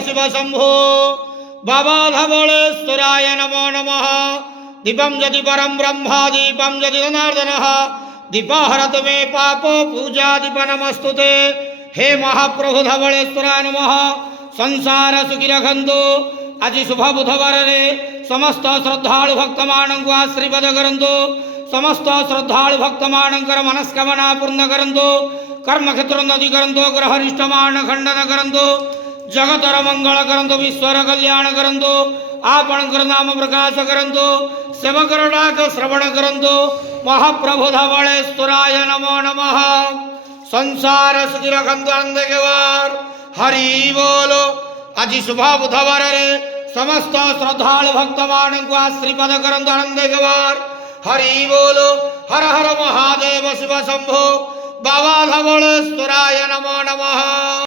शिव शंभो बाबा धवलेश्वराय नमो नमः। दीपं यदि परं ब्रह्मा दीपं यदि जनार्दनः दीपहरत मे पापो पूजा दीप नमस्तुते। हे महाप्रभु धवलेश्वराय नमः। संसार सुखी रखंतु। आज शुभ बुधवार रे समस्त श्रद्धालु भक्त मानक आशीर्वाद करंतु। समस्त श्रद्धालु भक्त मानकर मनस्कामना पूर्ण करंतु। कर्म क्षेत्र नदी करंतु। ग्रहरिष्ठ मान खंडन करंतु। जगतर मंगल करंतु। विश्वर कल्याण करंतु। आपणकर नाम प्रकाश करंतु। सेवकर डाक श्रवण करंतु। महाप्रभु धवलेश्वराय नमो नमः। संसार सुखी रखंतु आनंद के वार हरि बोलो। आज शुभ बुधवार रे समस्त श्रद्धालु भक्त मानक आशीर्वाद करंतु आनंद के वार हरि बोलो। हर हर महादेव शिव शंभो बाबा धवलेश्वराय नमो नमः।